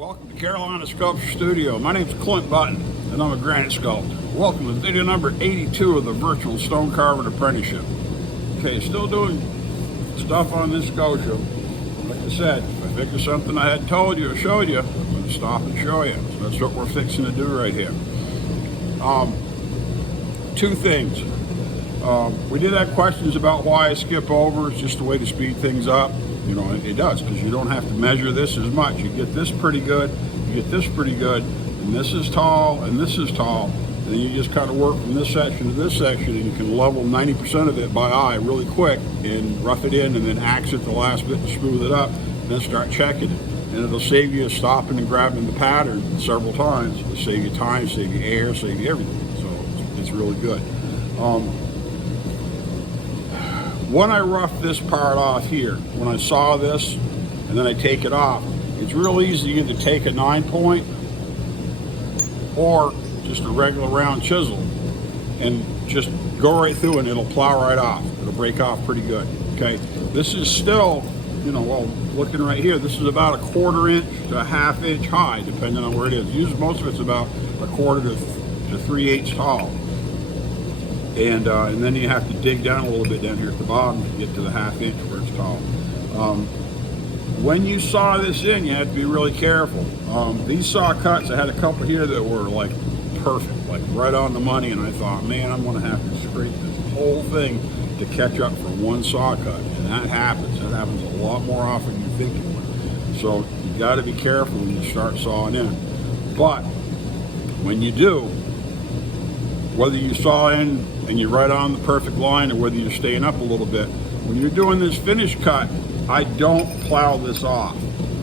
Welcome to Carolina Sculptor Studio. My name is Clint Button, and I'm a granite sculptor. Welcome to video number 82 of the Virtual Stone Carving Apprenticeship. Okay, still doing stuff on this scotia. Like I said, if I think of something I hadn't told you or showed you, I'm going to stop and show you. So that's what we're fixing to do right here. Two things. We did have questions about why I skip over. It's just a way to speed things up. You know, it does, because you don't have to measure this as much. You get this pretty good, you get this pretty good, and this is tall, and this is tall. And then you just kind of work from this section to this section, and you can level 90% of it by eye really quick and rough it in, and then axe it the last bit to smooth it up, and then start checking it. And it'll save you stopping and grabbing the pattern several times. It'll save you time, save you air, save you everything. So it's really good. When I rough this part off here, when I saw this and then I take it off, it's real easy to either take a 9-point or just a regular round chisel and just go right through and it'll plow right off. It'll break off pretty good. Okay, this is still, you know, well, looking right here, this is about a 1/4 inch to a 1/2 inch high, depending on where it is. Usually most of it's about a 1/4 to 3/8 tall. And then you have to dig down a little bit down here at the bottom to get to the 1/2 inch where it's tall. When you saw this in, you had to be really careful. These saw cuts, I had a couple here that were like perfect, like right on the money, and I thought, man, I'm gonna have to scrape this whole thing to catch up for one saw cut, and that happens. That happens a lot more often than you think it would. So you gotta be careful when you start sawing in. But when you do, whether you saw in and you're right on the perfect line or whether you're staying up a little bit, when you're doing this finish cut, I don't plow this off.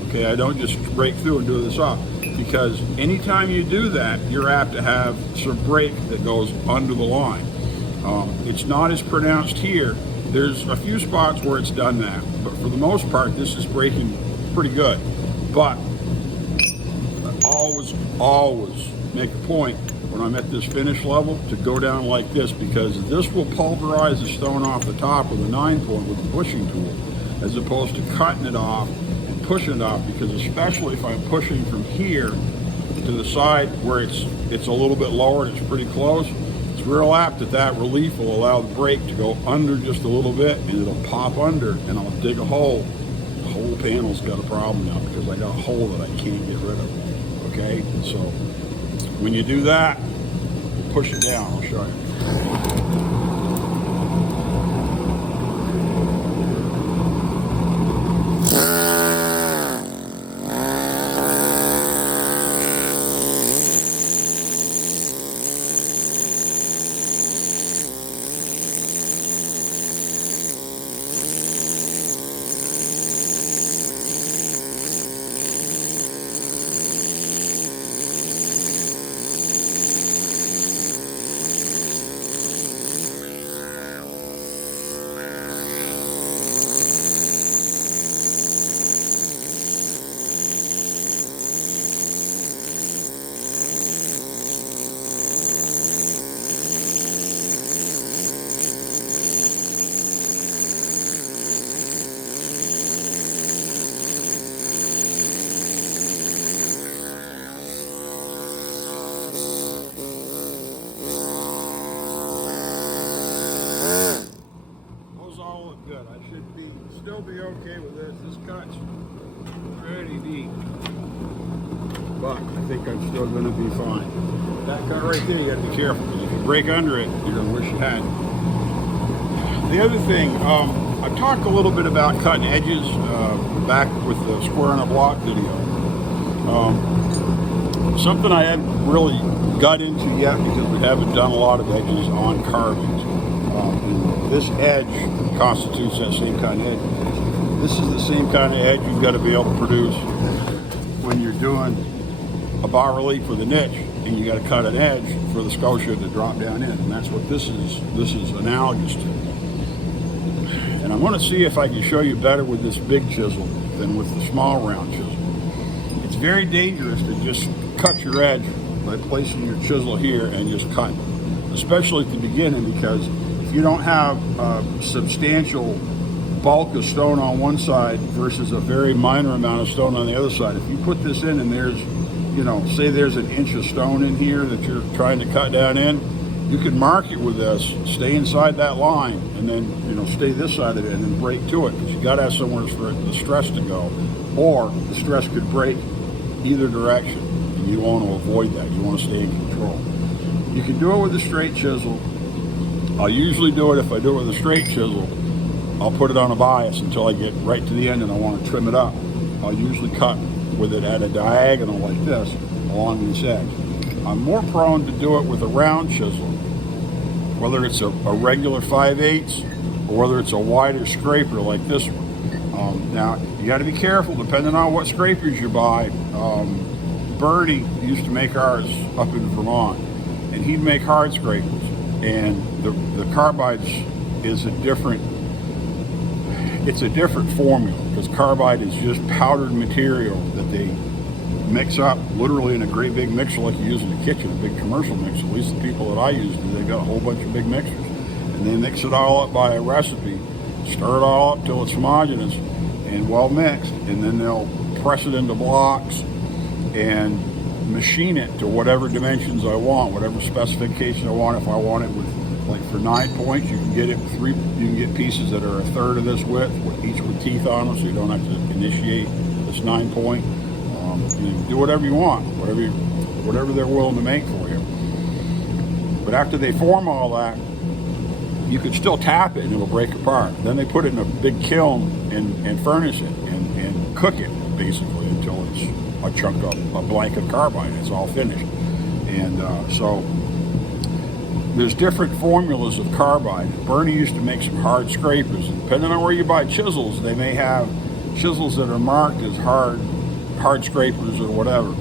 Okay, I don't just break through and do this off, because anytime you do that, you're apt to have some break that goes under the line. It's not as pronounced here. There's a few spots where it's done that, but for the most part, this is breaking pretty good. But I always make a point when I'm at this finish level to go down like this, because this will pulverize the stone off the top with a 9-point with a bushing tool, as opposed to cutting it off and pushing it off, because especially if I'm pushing from here to the side where it's a little bit lower and it's pretty close, it's real apt that relief will allow the break to go under just a little bit, and it'll pop under, and I'll dig a hole. The whole panel's got a problem now because I got a hole that I can't get rid of. Okay, so when you do that, push it down. I'll show you. Good. I should still be okay with this. This cut's pretty deep, but I think I'm still going to be fine. That cut right there, you have to be careful, because if you break under it, you're going to wish you had. The other thing, I've talked a little bit about cutting edges back with the square on a block video. Something I hadn't really got into yet, because we haven't done a lot of edges on carvings. This edge constitutes that same kind of edge. This is the same kind of edge you've got to be able to produce when you're doing a bas relief with a niche, and you got to cut an edge for the scotia to drop down in, and that's what this is analogous to. And I'm going to see if I can show you better with this big chisel than with the small round chisel. It's very dangerous to just cut your edge by placing your chisel here and just cut, especially at the beginning, because if you don't have a substantial bulk of stone on one side versus a very minor amount of stone on the other side. If you put this in and there's, you know, say there's an inch of stone in here that you're trying to cut down in, you can mark it with this, stay inside that line, and then, you know, stay this side of it and then break to it, because you got to have somewhere for the stress to go, or the stress could break either direction, and you want to avoid that. You want to stay in control. You can do it with a straight chisel. I'll usually do it, if I do it with a straight chisel, I'll put it on a bias until I get right to the end and I want to trim it up. I'll usually cut with it at a diagonal like this along this edge. I'm more prone to do it with a round chisel, whether it's a regular 5/8 or whether it's a wider scraper like this one. Now, you got to be careful depending on what scrapers you buy. Bernie used to make ours up in Vermont, and he'd make hard scrapers, and the carbides is a different formula, because carbide is just powdered material that they mix up literally in a great big mixer like you use in the kitchen, a big commercial mixer. At least the people that I use do. They've got a whole bunch of big mixers, and they mix it all up by a recipe, stir it all up till it's homogeneous and well mixed, and then they'll press it into blocks and machine it to whatever dimensions I want, whatever specification I want. If I want it with, like for 9 points, you can get it with you can get pieces that are a third of this width, each with teeth on them, so you don't have to initiate this 9 point. You can do whatever you want, whatever they're willing to make for you. But after they form all that, you can still tap it and it'll break apart. Then they put it in a big kiln and furnace it and cook it basically until it's a chunk of a blank of carbide. It's all finished. And so there's different formulas of carbide. Bernie used to make some hard scrapers, and depending on where you buy chisels, they may have chisels that are marked as hard scrapers or whatever.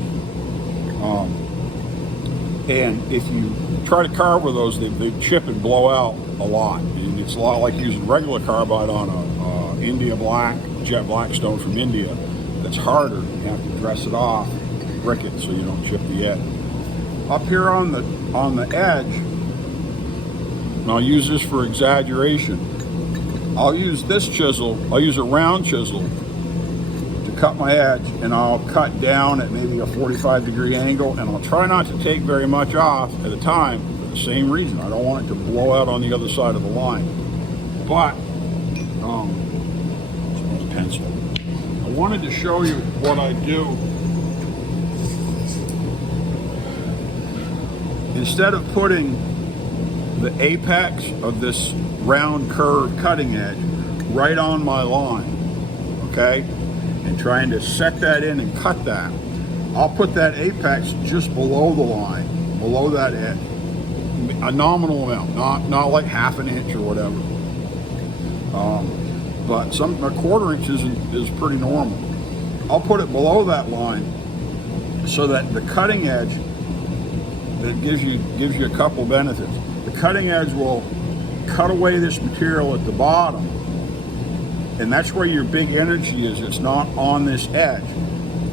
And if you try to carve with those, they chip and blow out a lot. And it's a lot like using regular carbide on a India black, jet black stone from India that's harder. You have to dress it off, brick it so you don't chip the edge. Up here on the edge, and I'll use this for exaggeration, I'll use this chisel, I'll use a round chisel to cut my edge, and I'll cut down at maybe a 45-degree angle, and I'll try not to take very much off at a time for the same reason. I don't want it to blow out on the other side of the line. But, pencil. I wanted to show you what I do. Instead of putting the apex of this round curved cutting edge right on my line, okay, and trying to set that in and cut that, I'll put that apex just below the line, below that edge, a nominal amount, not like half an inch or whatever. But a quarter inch is pretty normal. I'll put it below that line so that the cutting edge, that gives you a couple benefits. The cutting edge will cut away this material at the bottom, and that's where your big energy is. It's not on this edge.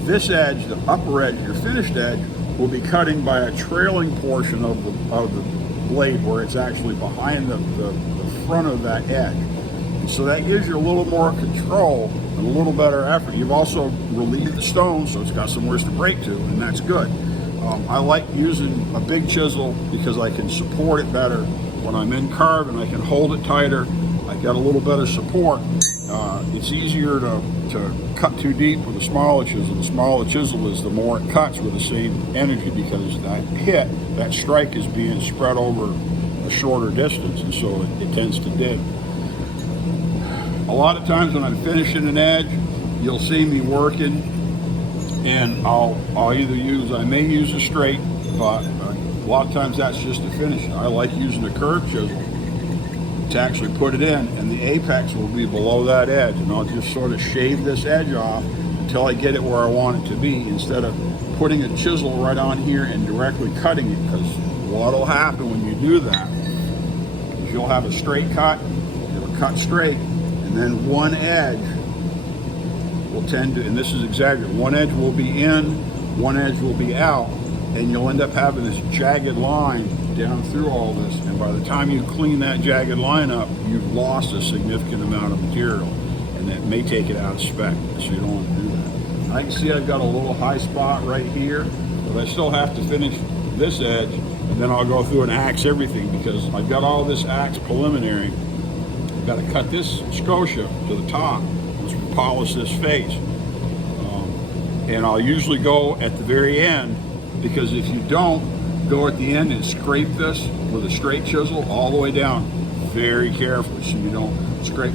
This edge, the upper edge, your finished edge, will be cutting by a trailing portion of the blade, where it's actually behind the front of that edge. And so that gives you a little more control and a little better effort. You've also relieved the stone, so it's got somewhere to break to, and that's good. I like using a big chisel because I can support it better when I'm in carving. I can hold it tighter. I got a little better support. It's easier to cut too deep with a smaller chisel. The smaller chisel is, the more it cuts with the same energy, because that strike is being spread over a shorter distance, and so it tends to dip. A lot of times when I'm finishing an edge, you'll see me working, and I'll either I may use a straight, but a lot of times that's just to finish it. I like using a curved chisel to actually put it in, and the apex will be below that edge, and I'll just sort of shave this edge off until I get it where I want it to be, instead of putting a chisel right on here and directly cutting it, because what'll happen when you do that is you'll have a straight cut, it'll cut straight, and then one edge will tend to, and this is exaggerated, one edge will be in, one edge will be out, and you'll end up having this jagged line down through all this, and by the time you clean that jagged line up, you've lost a significant amount of material. and that may take it out of spec, so you don't want to do that. I can see I've got a little high spot right here, but I still have to finish this edge, and then I'll go through and axe everything, because I've got all this axe preliminary. I've got to cut this scotia to the top once we polish this face. And I'll usually go at the very end, because if you don't go at the end and scrape this with a straight chisel all the way down very carefully, so you don't scrape,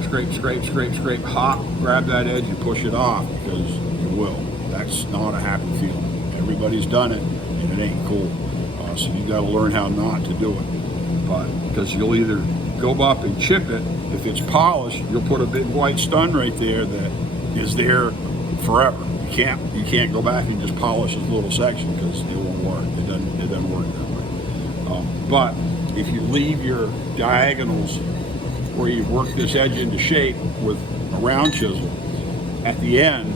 hop, grab that edge and push it off, because you will. That's not a happy feeling. Everybody's done it, and it ain't cool. So you got to learn how not to do it. But because you'll either go up and chip it. If it's polished, you'll put a big white stun right there that is there forever. You can't go back and just polish this little section, because it won't work. It doesn't work that way. But if you leave your diagonals where you work this edge into shape with a round chisel, at the end,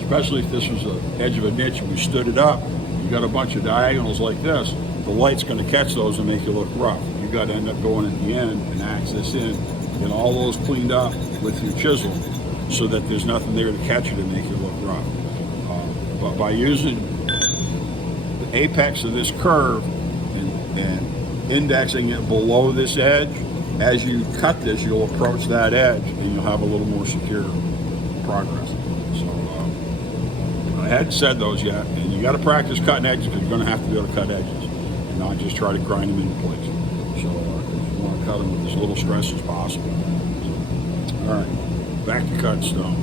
especially if this was the edge of a niche and we stood it up, you got a bunch of diagonals like this, the light's going to catch those and make you look rough. You got to end up going at the end and axe this in, and all those cleaned up with your chisel, so that there's nothing there to catch it and make it look rough. But by using the apex of this curve and indexing it below this edge, as you cut this, you'll approach that edge and you'll have a little more secure progress. So I hadn't said those yet, and you got to practice cutting edges, because you're going to have to be able to cut edges and not just try to grind them into place. So you want to cut them with as little stress as possible. So, all right. Back to cut stone.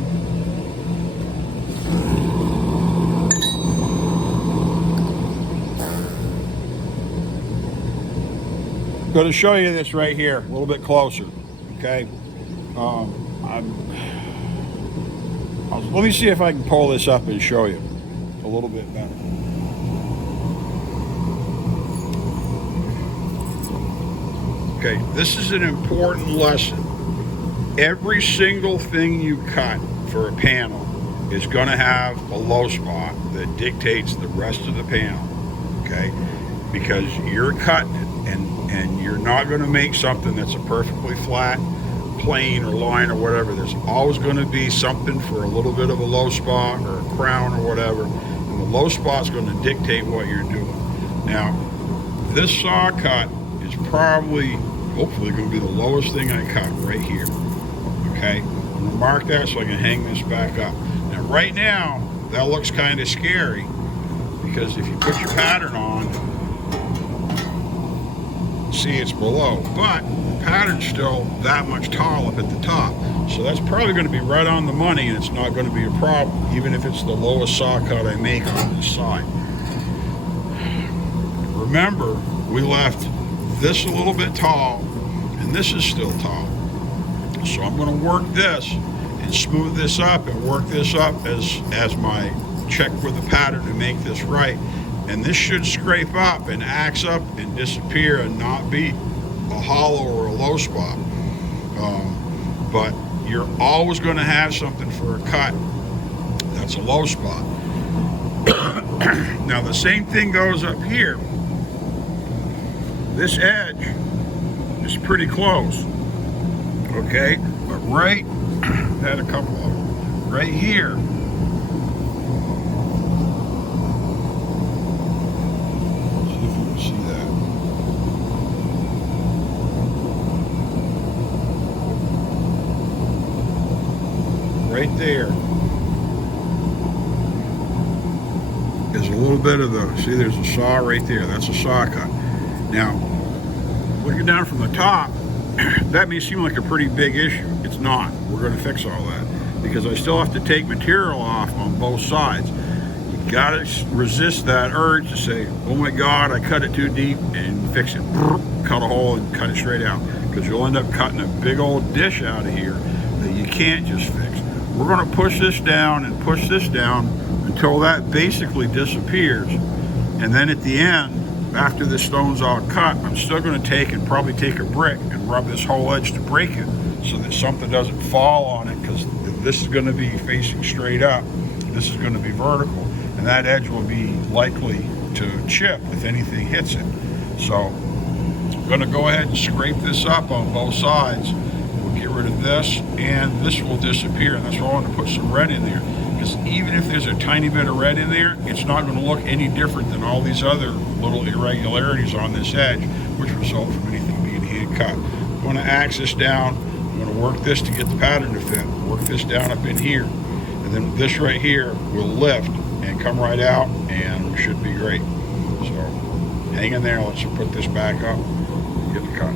I'm going to show you this right here a little bit closer. Okay. Let me see if I can pull this up and show you a little bit better. Okay, this is an important lesson. Every single thing you cut for a panel is going to have a low spot that dictates the rest of the panel, okay? Because you're cutting it, and you're not going to make something that's a perfectly flat plane or line or whatever. There's always going to be something for a little bit of a low spot or a crown or whatever, and the low spot's going to dictate what you're doing. Now, this saw cut is probably, hopefully, going to be the lowest thing I cut right here. Okay, I'm going to mark that so I can hang this back up. Now right now, that looks kind of scary, because if you put your pattern on, see it's below, but the pattern's still that much tall up at the top. So that's probably going to be right on the money, and it's not going to be a problem, even if it's the lowest saw cut I make on this side. Remember, we left this a little bit tall, and this is still tall. So I'm going to work this and smooth this up and work this up as my check with the pattern to make this right. And this should scrape up and axe up and disappear and not be a hollow or a low spot. But you're always going to have something for a cut that's a low spot. Now the same thing goes up here. This edge is pretty close. Okay, but right, had a couple of them, right here, see if you can see that. Right there is a little bit of the, see there's a saw right there, that's a saw cut. Now, looking down from the top, that may seem like a pretty big issue. It's not. We're going to fix all that, because I still have to take material off on both sides. You got to resist that urge to say, oh my God, I cut it too deep, and fix it. Cut a hole and cut it straight out, because you'll end up cutting a big old dish out of here that you can't just fix. We're going to push this down and push this down until that basically disappears. And then at the end, after the stone's all cut, I'm still going to take and probably take a brick and rub this whole edge to break it, so that something doesn't fall on it, because this is going to be facing straight up, this is going to be vertical, and that edge will be likely to chip if anything hits it. So I'm going to go ahead and scrape this up on both sides. We'll get rid of this, and this will disappear. And that's why I want to put some red in there, because even if there's a tiny bit of red in there, it's not going to look any different than all these other little irregularities on this edge, which result from anything being hand cut. I'm going to axe this down. I'm going to work this to get the pattern to fit. Work this down up in here, and then this right here will lift and come right out, and we should be great. So hang in there. Let's put this back up and get the cut.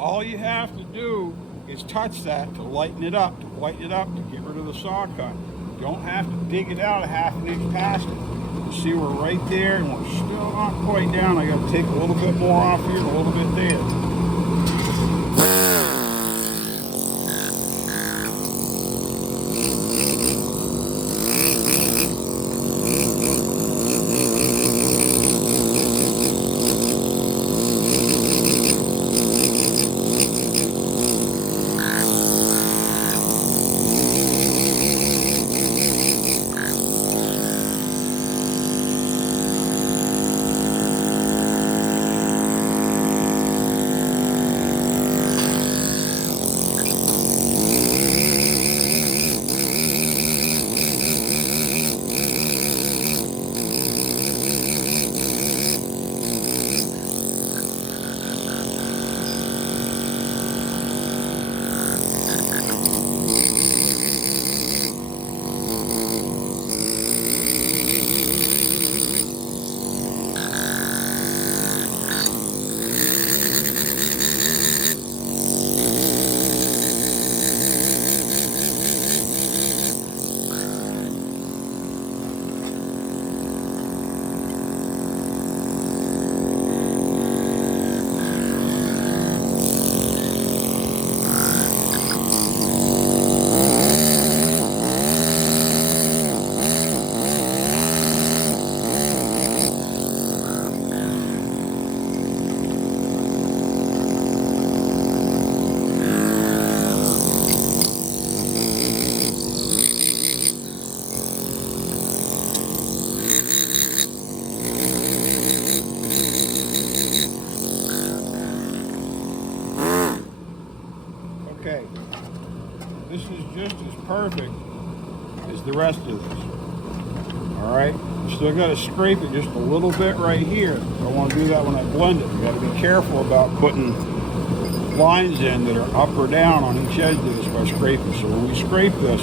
All you have to do is touch that to lighten it up, to whiten it up, to get rid of the saw cut. You don't have to dig it out a ½ an inch past it. You see we're right there, and we're still not quite down. I got to take a little bit more off here and a little bit there. Okay, this is just as perfect as the rest of this. All right, still got to scrape it just a little bit right here. I don't want to do that when I blend it. You got to be careful about putting lines in that are up or down on each edge of this by scraping. So when we scrape this,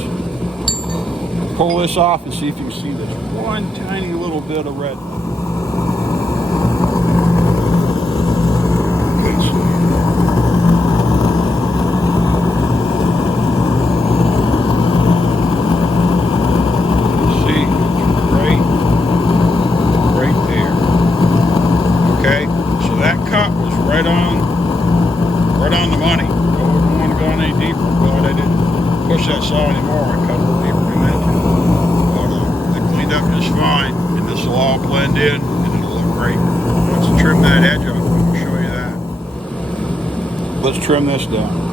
pull this off and see if you can see this one tiny little bit of red. Okay, so see, it's right there. Okay, so that cut was right on the money. I wouldn't want to go any deeper. Glad I didn't push that saw anymore. I cut a little deeper than that. But it cleaned up just fine, and this will all blend in, and it'll look great. Let's trim that edge off. I'll show you that. Let's trim this down.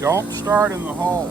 Don't start in the hole.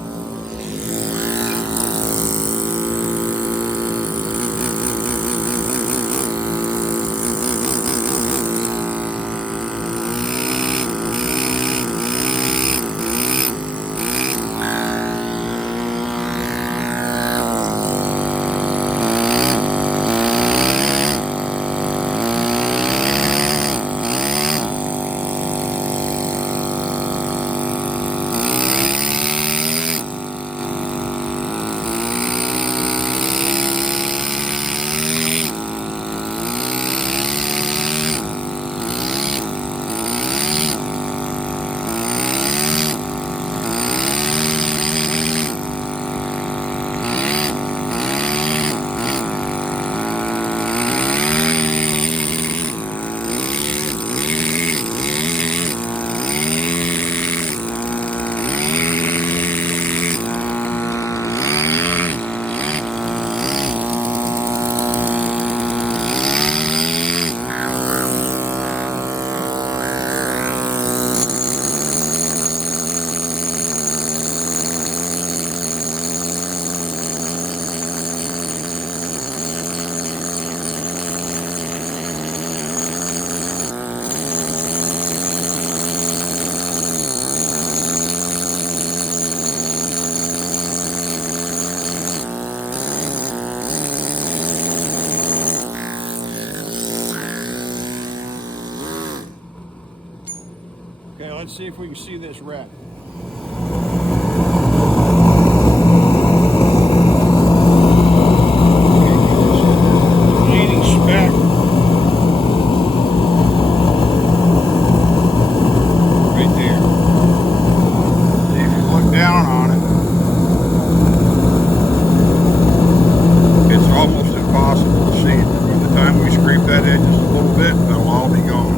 Okay, let's see if we can see this red. Bleeding speck. Right there. See if you look down on it. It's almost impossible to see. By the time we scrape that edge just a little bit, that'll all be gone.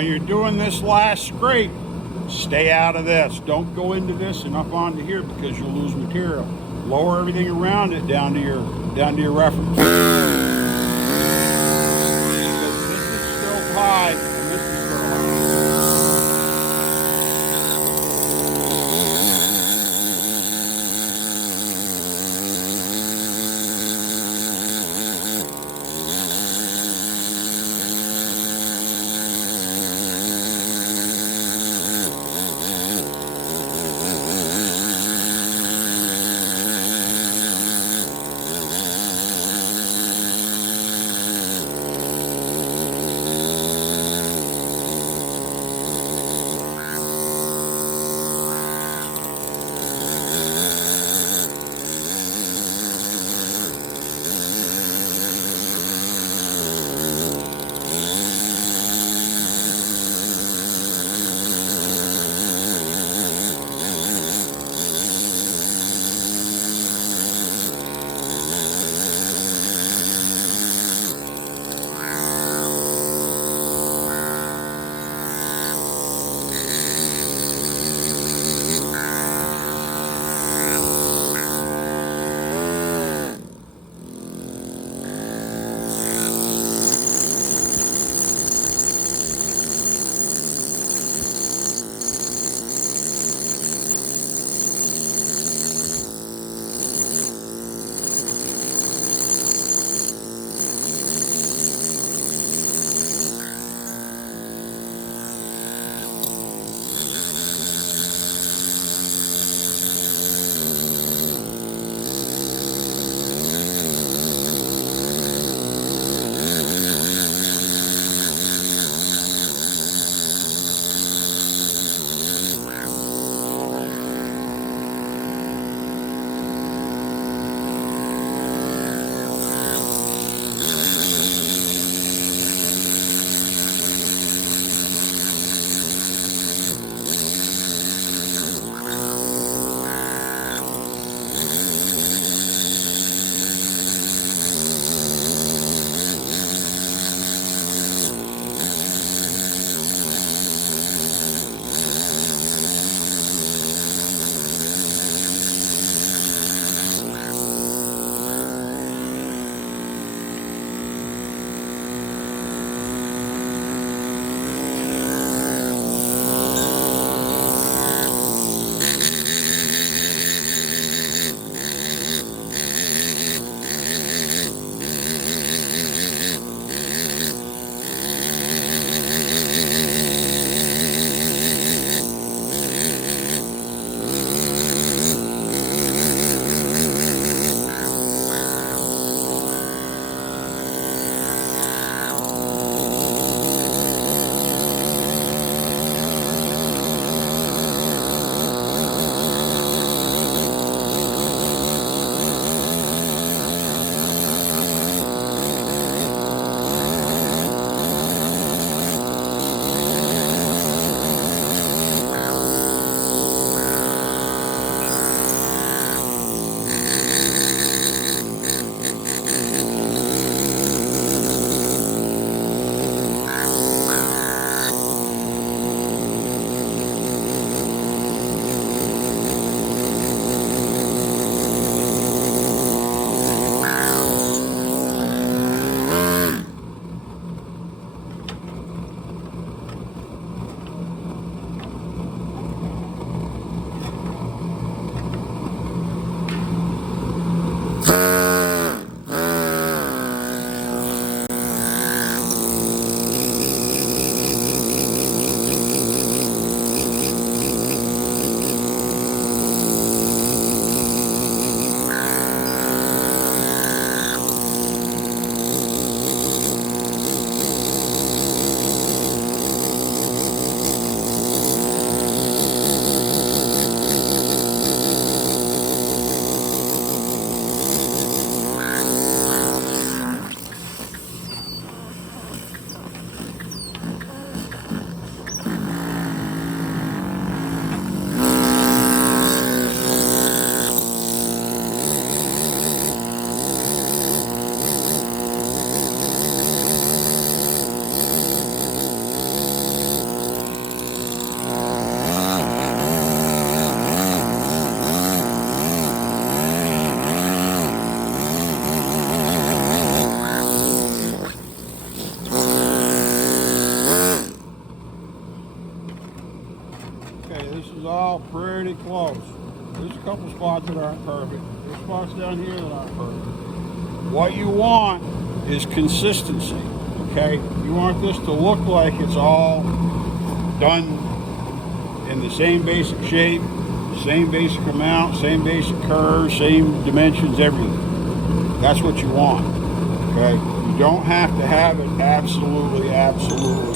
while you're doing this last scrape, stay out of this. Don't go into this and up onto here because you'll lose material. Lower everything around it down to your reference. Because this is still high and this is still high. pretty close. There's a couple spots that aren't perfect. There's spots down here that aren't perfect. What you want is consistency, okay? You want this to look like it's all done in the same basic shape, same basic amount, same basic curve, same dimensions, everything. That's what you want, okay? You don't have to have it absolutely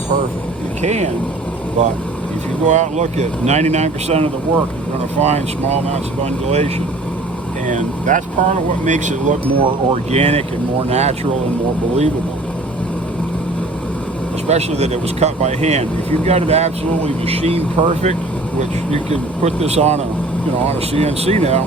perfect. You can, but if you go out and look at 99% of the work, you're going to find small amounts of undulation. And that's part of what makes it look more organic and more natural and more believable. Especially that it was cut by hand. If you've got it absolutely machine perfect, which you can put this on a, on a CNC now,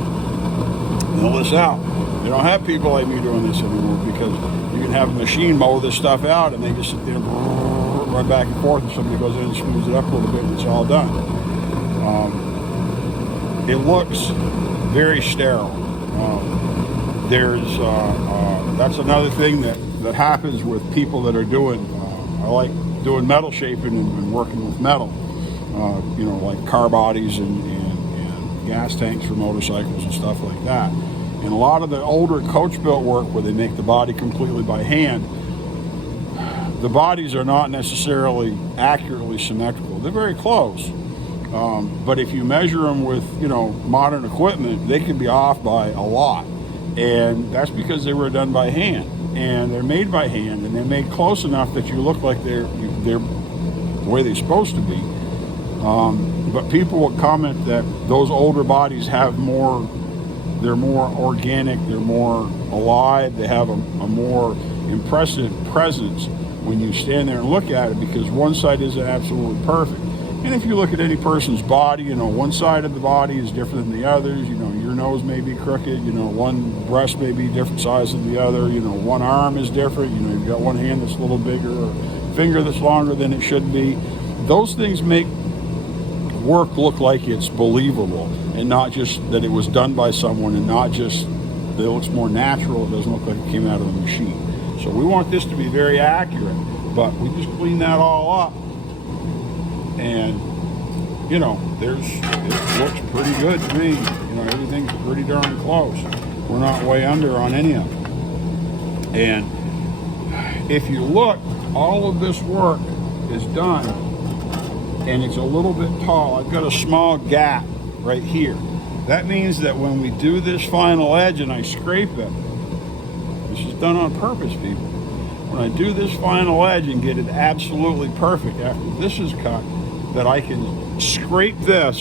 mill this out. They don't have people like me doing this anymore because you can have a machine mow this stuff out and they just sit there and run back and forth, and somebody goes in and smooths it up a little bit and it's all done. It looks very sterile. That's another thing that happens with people that are doing, I like doing metal shaping and working with metal, like car bodies and gas tanks for motorcycles and stuff like that. And a lot of the older coach-built work where they make the body completely by hand, the bodies are not necessarily accurately symmetrical. They're very close. But if you measure them with, modern equipment, they can be off by a lot. And that's because they were done by hand. And they're made by hand, and they're made close enough that you look like they're the way they're supposed to be. But people will comment that those older bodies have more, they're more organic, they're more alive, they have a more impressive presence when you stand there and look at it, because one side isn't absolutely perfect. And if you look at any person's body, one side of the body is different than the others. Your nose may be crooked. One breast may be different size than the other. One arm is different. You've got one hand that's a little bigger, or a finger that's longer than it should be. Those things make work look like it's believable, and not just that it was done by someone, and not just that it looks more natural. It doesn't look like it came out of the machine. So we want this to be very accurate, but we just clean that all up. And, it looks pretty good to me. Everything's pretty darn close. We're not way under on any of them. And if you look, all of this work is done, and it's a little bit tall. I've got a small gap right here. That means that when we do this final edge and I scrape it, this is done on purpose, people. When I do this final edge and get it absolutely perfect after this is cut, that I can scrape this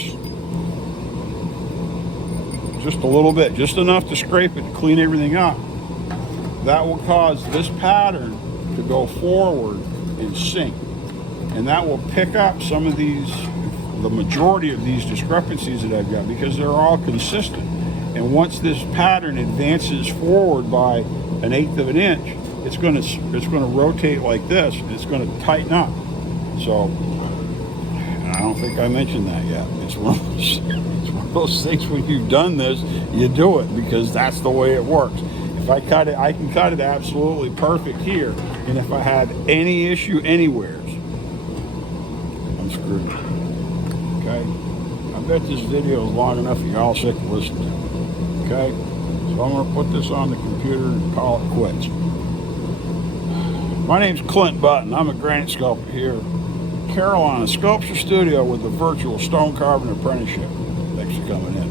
just a little bit, just enough to scrape it to clean everything up. That will cause this pattern to go forward and sink. And that will pick up some of these, the majority of these discrepancies that I've got, because they're all consistent. And once this pattern advances forward by 1/8 of an inch, it's going to rotate like this, and it's going to tighten up. So I don't think I mentioned that yet. It's one of those things when you've done this, you do it, because that's the way it works. If I cut it, I can cut it absolutely perfect here, and if I have any issue anywhere, I'm screwed. Okay? I bet this video is long enough for y'all sick to listen to. Okay? So I'm going to put this on the computer and call it quits. My name's Clint Button. I'm a granite sculptor here in Carolina Sculpture Studio with the Virtual Stone Carving Apprenticeship. Thanks for coming in.